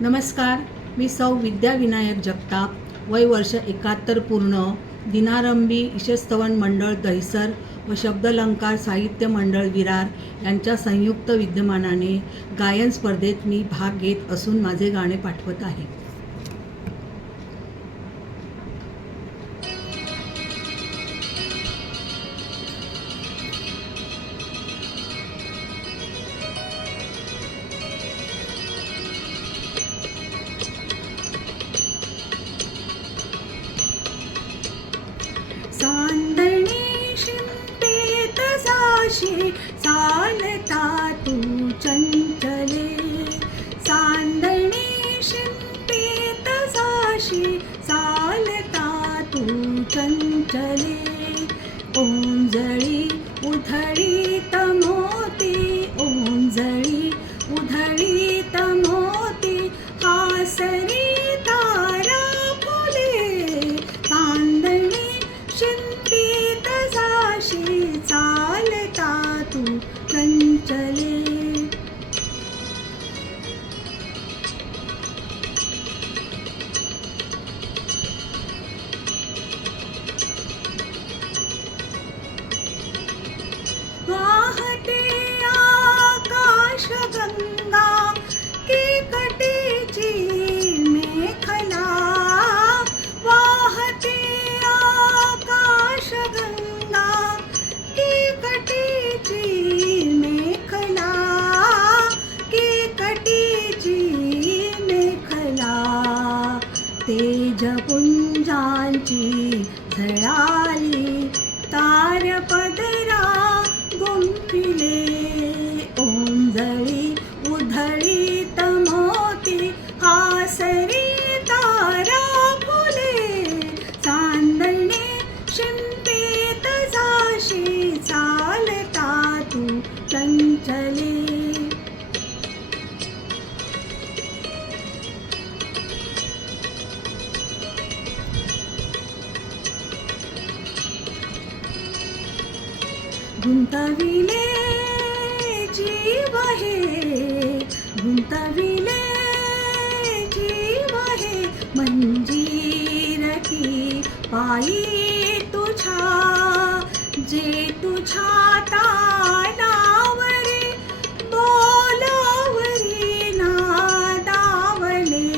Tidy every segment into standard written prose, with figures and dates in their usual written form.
नमस्कार, मी सौ विद्या विनायक जगताप, वय वर्ष 71 पूर्ण, दिनारंभी ईशस्तवन मंडळ दहिसर व शब्दलंकार साहित्य मंडळ विरार यांच्या संयुक्त विद्यमानाने गायन स्पर्धेत मी भाग घेत असून माझे गाणे पाठवत आहे. सांदणे शिंपेत जाशी चालता तू चंचले, सांदणे शिंपेत जाशी चालता तू चंचले. ओंजळी उधळीत मोती, ओंजळी उधळीत मोती, हासरी तारा फुले. सांदणे शिंपीत जाशी चालता तू चंचले. वाहते आकाश गंगा केकटीची मेखला, वाहते आकाश गंगा केकटीची मेखला, केकटीची मेखला. तेजपुंजांची झळाली तारपदरा गुंफिले. ओंजळी उधळीत मोती, हासरी तारा फुले. सांदणे शिंपीत जाशी चालता तू चंचले. गुंतविले जीव हे, गुंतविले जीव हे, मंजिरकी पायी तुझ्या. जे तुझ्या तालावरी बोलावरी नादावले.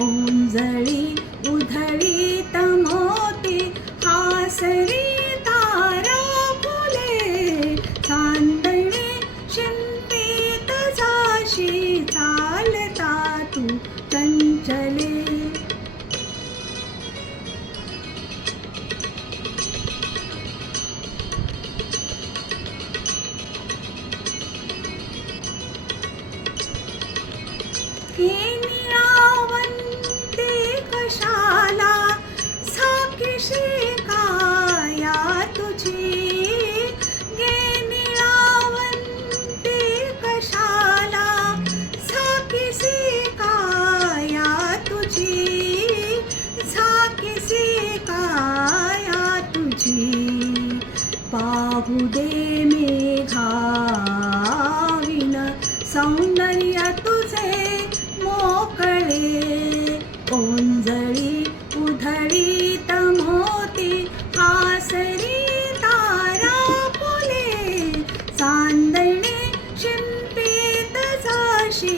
ओंजळी उधळीत मोती, हासरी तारा फुले. सांदणे शिंपीत जाशी चालता तू चंचले. हे निळावंते कशाला साक्षी काया तुझी. गे निळावंते कशाला साक्षी काया तुझी, साक्षी काया तुझी. पाहू दे मेघाविन सौंदर्य तुझे मोकळे. ओंजळी उधळीत मोती, हासरी तारा फुले. सांदणे शिंपीत जाशी